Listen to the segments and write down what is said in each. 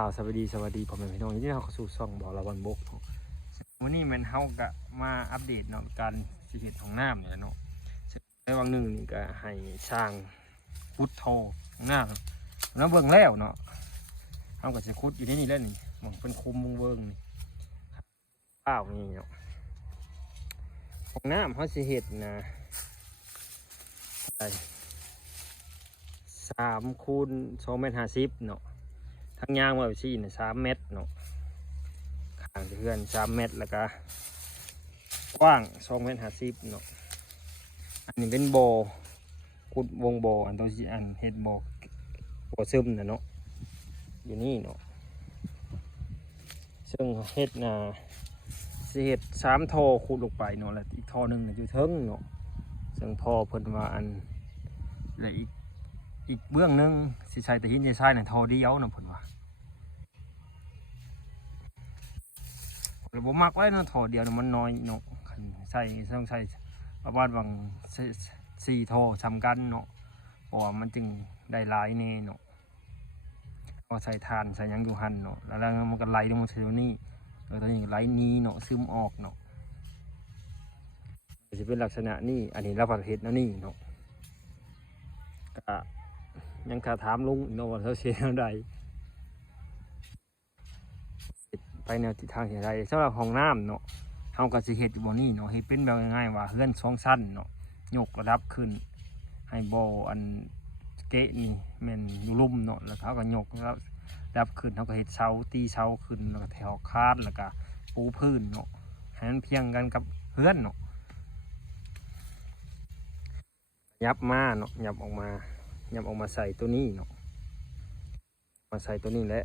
่าวสวัสดีสวัสดีพ่อแม่พี่น้องที่เราเขาสู่ช่องบอกละวันบกวันนี้แมันเฮากะมาอัปเดตเนาะการสิเหตุของน้ำเนี่ยเนาะในวันหนึ่งนี่ก็ให้สร้างพุทโธของน้ำแล้วเบิ่งแล้วเนาะเฮาก็จะคุดอยู่ในนี่แล้วนี่มองเป็นคุมวงเวิงนี่ข้าวนี่เนาะของน้ำเฮาสิเฮ็ดนะอะไรสามคูณสองเมตรห้าสิบเนาะ ทั้งยางมาซี่เนี่ยสามเมตรเนาะข้างเพื่อนสามเมตรแล้วก็กว้างสองเมตรห้าสิบเนาะอันนี้เป็นโบขุดวงโบอันตัวอันเฮ็ดโบโบซึมนะเนาะอยู่นี่เนาะซึ่งเฮ็ดนะเฮ็ดสามท่อขุดลงไปเนาะแล้วอีกท่อหนึ่งน่ะอยู่เทิงเนาะซึ่งพ่อเพิ่นว่าอันแล้วอีก อีกเบื้องหนึงสิใช้แต่หินใช้เนี่ยทอเดียวนะผมว่าผมมักไว้เนะทอเดียวนะมันน้อยเนาะใส่ต้องใช้ประมาณบางสี่ทอทำกันเนาะเพราะว่ามันจึงได้หลายเน่เนาะก็ใส่ทานใส่ยังอยู่หันเนาะแล้วแล้วมันก็ไหลลงมาที่นี่แล้วตอนนี้ไหลหนี้เนาะซึมออกเนาะจะเป็นลักษณะนี้อันนี้เราประเทศนะนี่เนาะก็ ยังขาถามลุงอีกเนาะว่าเขาเสียเท่าใดไปแนวทิศทางเสียใดสำหรับห้องน้ำเนาะเฮาก็สิเฮ็ดอยู่บ่นี่เนาะเฮ็ดเป็นแบบง่ายๆว่าเฮือนสองชั้นเนาะยกระดับขึ้น ให้บ่อันเกะนี่แม่นอยู่ลุ่มเนาะแล้วเขาก็ยกแล้วระดับขึ้นเขาก็เฮ็ดเสาตีเสาขึ้นแล้วก็แถวคานแล้วก็ปูพื้นเนาะให้มันเพียงกันกับเฮือนเนาะยับมาเนาะยับออกมา ยำออกมาใส่ตัวนี้เนาะมาใส่ตัวนี้แหละ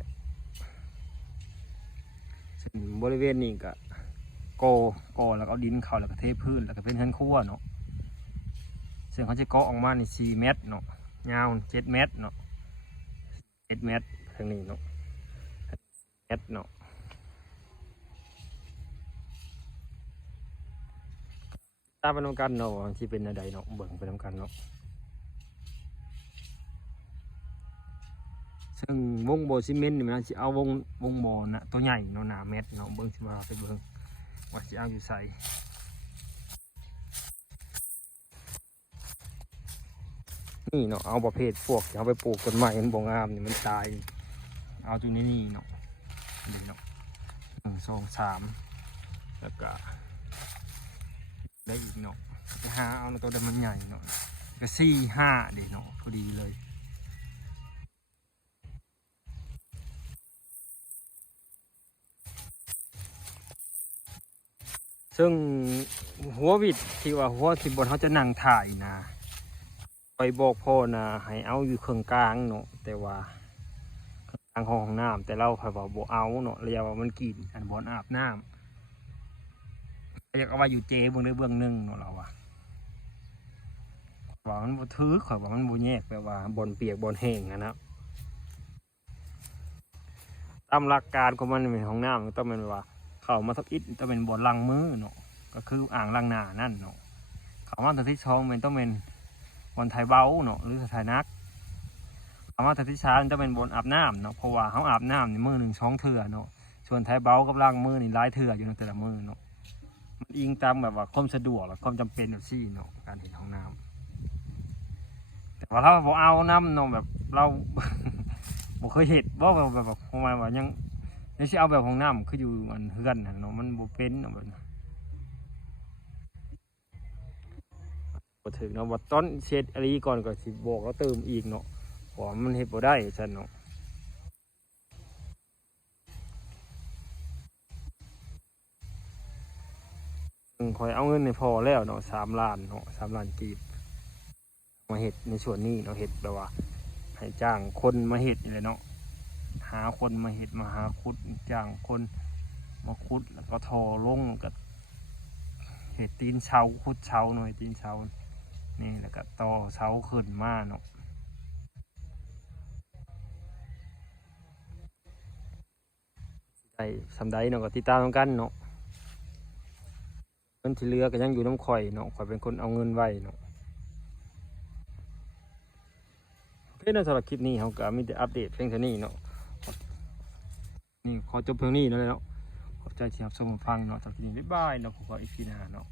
บริเวณนี้ก็โกโกแล้วก็เอาดินเขาแล้วก็เทพื้นแล้วก็เป็นเฮือนครัวเนาะซึ่งเขาจะเกาะออกมาในสี่เมตรเนาะยาวเจ็ดเมตรเนาะเจ็ดเมตรทางนี้เนาะเมตรเนาะตามไปนำกันเนาะที่เป็นอะไรเนาะเบิ่งไปนำกันเนาะ ซึ่งวงโบซิเมนต์นี่มันสิเอาวงวงโบนะตัวใหญ่เนาะหนาเม็ดเนาะเบิ้งสิมาไปเบิ้งว่าสิเอาอยู่ใส่นี่เนาะเอาประเภทพวกเอาไปปลูกต้นไม้มันบ่งามนี่มันตาย เอาตัวนี้นี่เนาะนี่เนาะหนึ่งสองสามแล้วก็ได้อีกเนาะไปหาเอาตัวเดิมมันใหญ่เนาะก็สี่ห้าเดี๋ยวเนาะพอดีเลย ซึ่งหัววิดที่ว่าหัวที่บนเขาจะนั่งถ่ายนะไปบอกพ่อนะให้เอาอยู่เครื่องกลางเนาะแต่ว่าเครื่องกลางของห้องน้ำแต่เราคอยบอกบ่เอาเนาะเรียกว่ามันกินอันบอนอาบน้ำอยากเอาไว้อยู่เจเบื้องใดเบื้องหนึ่งเนาะเราว่าว่ามันบ่ถือข่อยว่ามันบ่แยกแปลว่าบนเปียกบนแห้งนะครับตามหลักการของมันเป็นห้องน้ำต้องเป็นว่า เข้ามาทับอิฐต้องเป็นบ่อล้างมือเนาะก็คืออ่างล้างนานั่นเนาะเข้ามาทับที่สองเป็นต้องเป็นบอนไทยเบาเนาะหรือไทยนักเข้ามาทับที่สามต้องเป็นบอนอาบน้ำเนาะเพราะว่าเขาอาบน้ำในมือหนึ่งช่องเถื่อเนาะส่วนไทยเบากับล้างมือนี่หลายเถื่ออยู่ในแต่ละมือเนาะมันอิงตามแบบว่าความสะดวกและความจำเป็นแบบซี่เนาะการเห็นห้องน้ำแต่ว่าเราเอาน้ำเนาะแบบเราบ่เคยเห็นบ่แบบแบบแบบประมาณว่ายัง นี่สิเอาแบบของน้ำคืออยู่มันเฮือนน่ะเนาะมันบ่เป็นเนาะแบบนั้นบ่ถึงเนาะว่าต้นเช็ดอะไรก่อนก็สิบอกแล้วเติมอีกเนาะเพราะมันเฮ็ดบ่ได้ซั่นเนาะคอยเอาเงินในพอแล้วเนาะสามล้านเนาะสามล้านกีบมาเฮ็ดในส่วนนี้เนาะเฮ็ดแบบว่าให้จ้างคนมาเฮ็ดนี่แหละเนาะ หาคนมาเห็ดมาหาขุดจ้างคนมาขุดแล้วก็ทอลงกับเห็ดตีนเชาขุดเชาหน่อยตีนเชานี่แล้วก็ต่อเชาขึ้นมาเนาะได้สำได้เนาะก็ติดตามกันเนาะเงินที่เหลือก็ยังอยู่น้ำข่อยเนาะข่อยเป็นคนเอาเงินไว้เนาะโอเคนะสำหรับคลิปนี้เขาก็มีแต่อัปเดตเพียงเท่านี้เนาะ นี่ขอจบเพียงนี้เนะเลยเนาะขอบใจที่รับชมฟังเนาะจากที่นี้บ๊ายบายเนาะผมก็อีพีหน้าเนาะ